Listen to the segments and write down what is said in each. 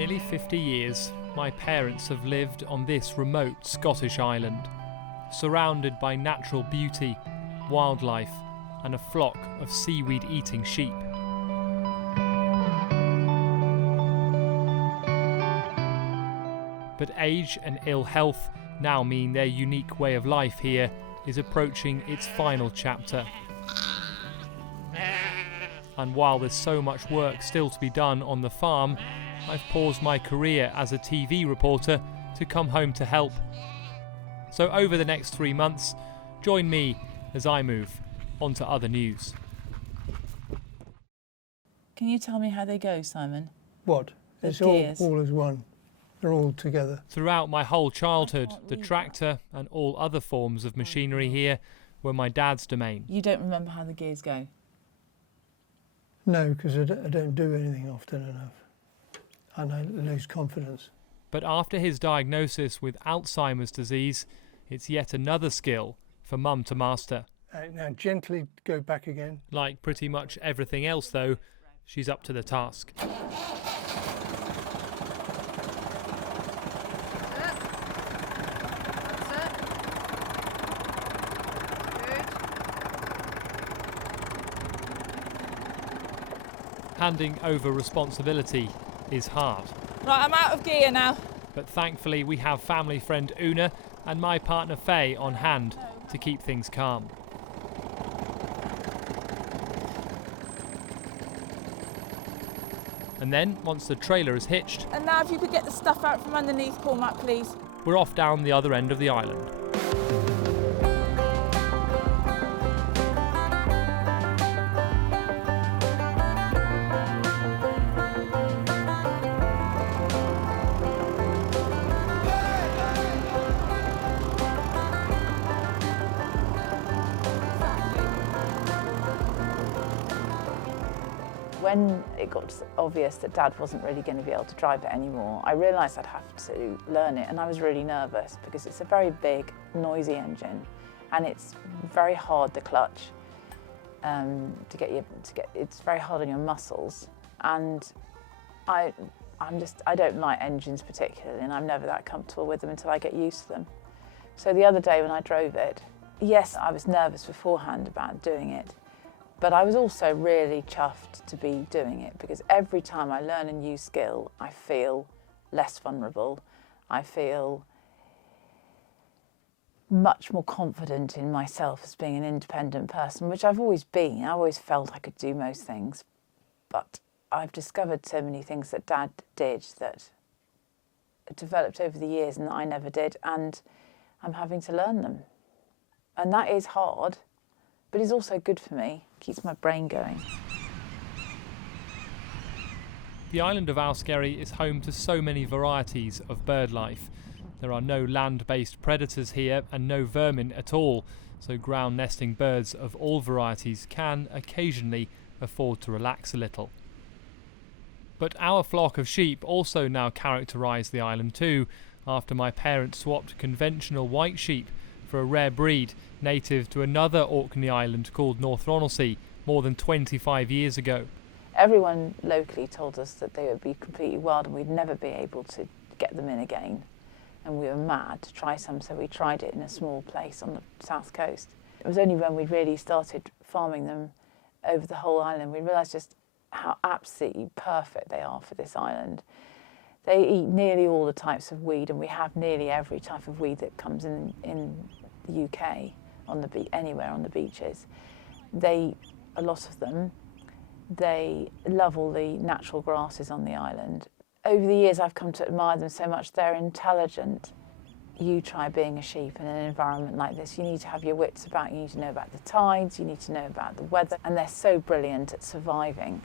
nearly 50 years, my parents have lived on this remote Scottish island, surrounded by natural beauty, wildlife, and a flock of seaweed-eating sheep. But age and ill health now mean their unique way of life here is approaching its final chapter. And while there's so much work still to be done on the farm, I've paused my career as a TV reporter to come home to help. So over the next 3 months, join me as I move on to other news. Can you tell me how they go, Simon? What? It's all as one. They're all together. Throughout my whole childhood, the tractor and all other forms of machinery here were my dad's domain. You don't remember how the gears go? No, because I don't do anything often enough. And I lose confidence. But after his diagnosis with Alzheimer's disease, it's yet another skill for Mum to master. Now gently go back again. Like pretty much everything else though, she's up to the task. Handing over responsibility is hard. Right, I'm out of gear now. But thankfully we have family friend Una and my partner Faye on hand to keep things calm. And then, once the trailer is hitched... And now if you could get the stuff out from underneath, Cormac, please. We're off down the other end of the island. When it got obvious that Dad wasn't really going to be able to drive it anymore, I realised I'd have to learn it, and I was really nervous because it's a very big, noisy engine, and it's very hard, the clutch, it's very hard on your muscles, and I don't like engines particularly, and I'm never that comfortable with them until I get used to them. So the other day when I drove it, yes, I was nervous beforehand about doing it, but I was also really chuffed to be doing it because every time I learn a new skill, I feel less vulnerable. I feel much more confident in myself as being an independent person, which I've always been. I always felt I could do most things. But I've discovered so many things that Dad did that developed over the years and that I never did, and I'm having to learn them. And that is hard, but it's also good for me. Keeps my brain going. The island of Alskerry is home to so many varieties of bird life. There are no land-based predators here and no vermin at all, so ground nesting birds of all varieties can occasionally afford to relax a little. But our flock of sheep also now characterise the island too, after my parents swapped conventional white sheep for a rare breed native to another Orkney island called North Ronaldsay more than 25 years ago. Everyone locally told us that they would be completely wild and we'd never be able to get them in again. And we were mad to try some, so we tried it in a small place on the south coast. It was only when we really started farming them over the whole island we realised just how absolutely perfect they are for this island. They eat nearly all the types of weed, and we have nearly every type of weed that comes in the UK, anywhere on the beaches. A lot of them, they love all the natural grasses on the island. Over the years I've come to admire them so much. They're intelligent. You try being a sheep in an environment like this, you need to have your wits about, you need to know about the tides, you need to know about the weather, and they're so brilliant at surviving.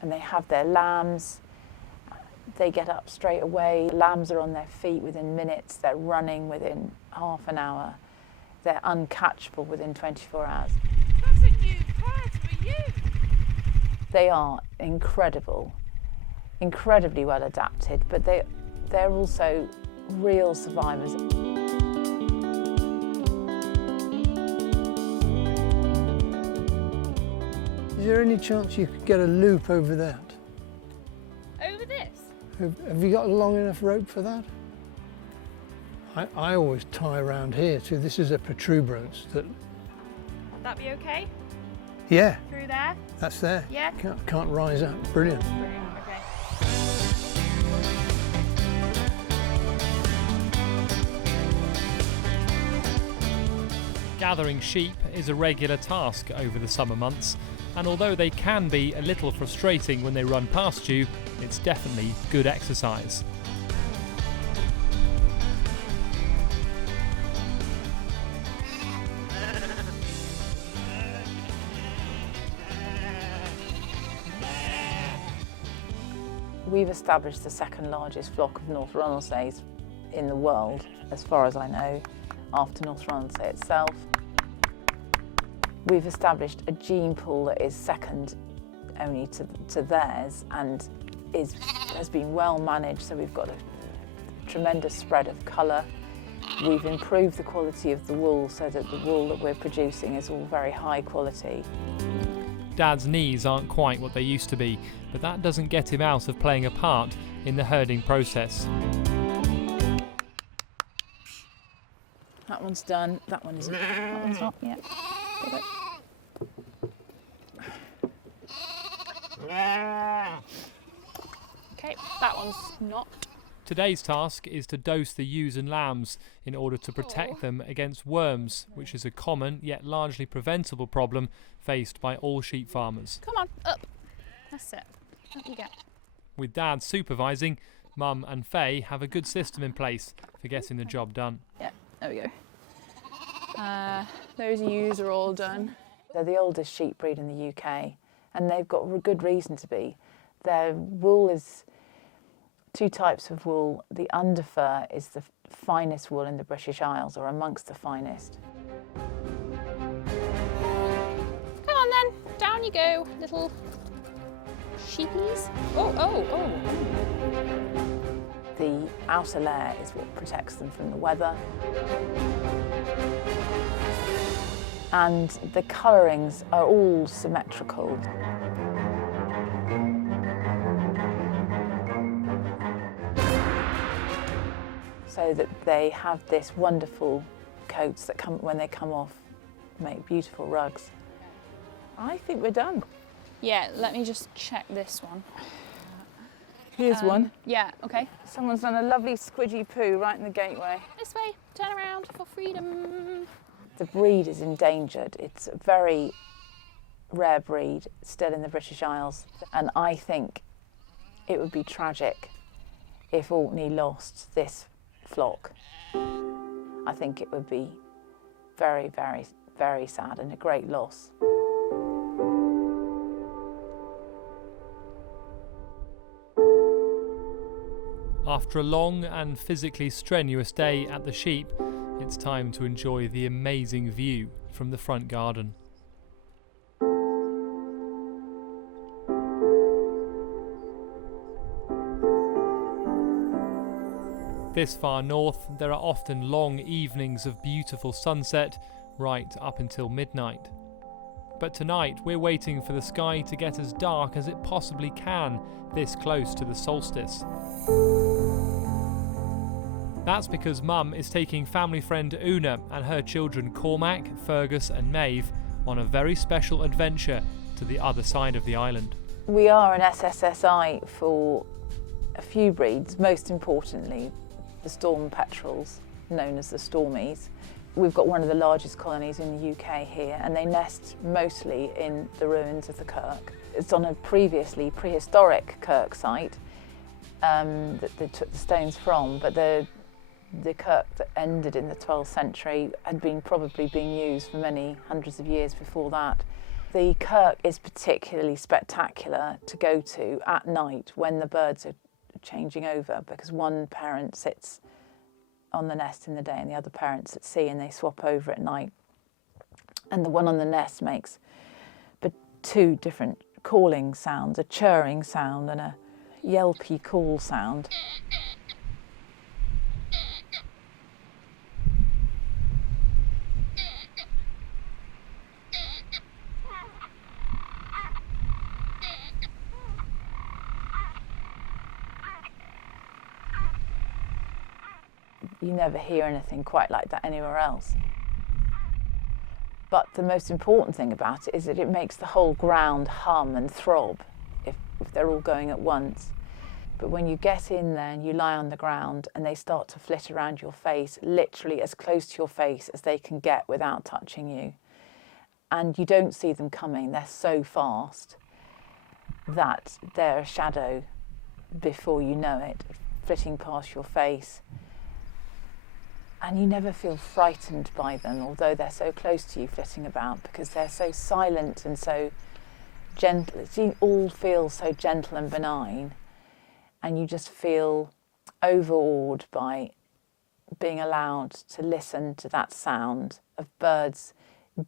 And they have their lambs. They get up straight away. Lambs are on their feet within minutes. They're running within half an hour. They're uncatchable within 24 hours. That's a new predator for you. They are incredible, incredibly well adapted, but they're also real survivors. Is there any chance you could get a loop over that? Over this? Have you got a long enough rope for that? I always tie around here too. This is a protuberance that. Would that be okay? Yeah, Through there? that's there. Yeah. Can't rise up. Brilliant. Brilliant, okay. Gathering sheep is a regular task over the summer months, and although they can be a little frustrating when they run past you, it's definitely good exercise. We've established the second largest flock of North Ronaldsay in the world, as far as I know, after North Ronaldsay itself. We've established a gene pool that is second only to theirs and has been well managed, so we've got a tremendous spread of colour. We've improved the quality of the wool so that the wool that we're producing is all very high quality. Dad's knees aren't quite what they used to be, but that doesn't get him out of playing a part in the herding process. That one's done, that one isn't. That one's not yet. Got it. Okay, that one's not. Today's task is to dose the ewes and lambs in order to protect them against worms, which is a common yet largely preventable problem faced by all sheep farmers. Come on, up. That's it. Up you get. With Dad supervising, Mum and Faye have a good system in place for getting the job done. Yeah, there we go. Those ewes are all done. They're the oldest sheep breed in the UK, and they've got good reason to be. Their wool is two types of wool. The underfur is the finest wool in the British Isles, or amongst the finest. Come on then, down you go, little sheepies. Oh. The outer layer is what protects them from the weather. And the colourings are all symmetrical. So that they have this wonderful coats that when they come off, make beautiful rugs. I think we're done. Yeah, let me just check this one. Here's one. Yeah, okay. Someone's done a lovely squidgy poo right in the gateway. This way, turn around for freedom. The breed is endangered. It's a very rare breed, still in the British Isles. And I think it would be tragic if Orkney lost this flock. I think it would be very, very, very sad and a great loss. After a long and physically strenuous day at the sheep, it's time to enjoy the amazing view from the front garden. This far north, there are often long evenings of beautiful sunset right up until midnight. But tonight we're waiting for the sky to get as dark as it possibly can this close to the solstice. That's because Mum is taking family friend Una and her children Cormac, Fergus and Maeve on a very special adventure to the other side of the island. We are an SSSI for a few breeds, most importantly the Storm Petrels, known as the Stormies. We've got one of the largest colonies in the UK here, and they nest mostly in the ruins of the Kirk. It's on a previously prehistoric Kirk site that they took the stones from, but the Kirk that ended in the 12th century had probably been used for many hundreds of years before that. The Kirk is particularly spectacular to go to at night when the birds are changing over, because one parent sits on the nest in the day and the other parent's at sea, and they swap over at night. And the one on the nest makes two different calling sounds, a churring sound and a yelpy call sound. You never hear anything quite like that anywhere else. But the most important thing about it is that it makes the whole ground hum and throb if they're all going at once. But when you get in there and you lie on the ground and they start to flit around your face, literally as close to your face as they can get without touching you, and you don't see them coming, they're so fast that they're a shadow before you know it, flitting past your face. And you never feel frightened by them, although they're so close to you flitting about, because they're so silent and so gentle. It all feels so gentle and benign, and you just feel overawed by being allowed to listen to that sound of birds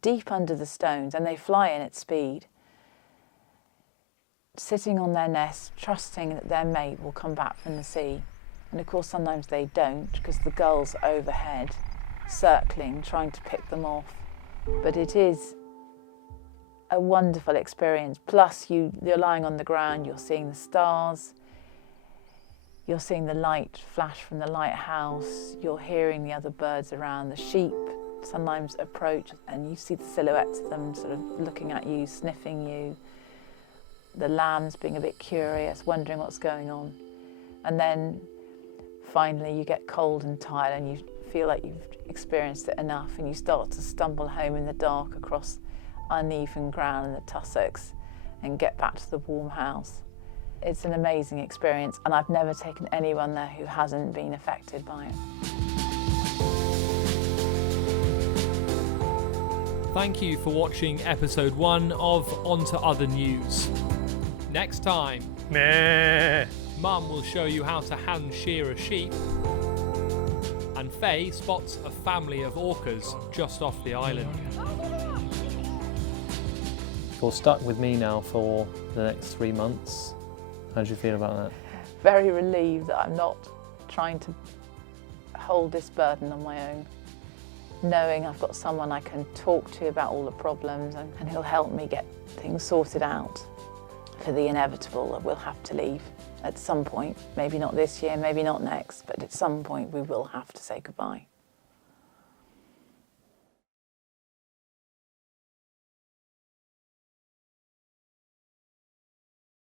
deep under the stones, and they fly in at speed, sitting on their nest, trusting that their mate will come back from the sea. And of course sometimes they don't, because the gulls are overhead, circling, trying to pick them off. But it is a wonderful experience. Plus you're lying on the ground, you're seeing the stars, you're seeing the light flash from the lighthouse, you're hearing the other birds around, the sheep sometimes approach, and you see the silhouettes of them sort of looking at you, sniffing you, the lambs being a bit curious, wondering what's going on. And then finally you get cold and tired and you feel like you've experienced it enough, and you start to stumble home in the dark across uneven ground in the tussocks and get back to the warm house. It's an amazing experience, and I've never taken anyone there who hasn't been affected by it. Thank you for watching episode 1 of On to Other News. Next time, Mum will show you how to hand shear a sheep, and Faye spots a family of orcas just off the island. You're stuck with me now for the next 3 months. How do you feel about that? Very relieved that I'm not trying to hold this burden on my own. Knowing I've got someone I can talk to about all the problems, and he'll help me get things sorted out for the inevitable that we'll have to leave at some point. Maybe not this year, maybe not next, but at some point we will have to say goodbye.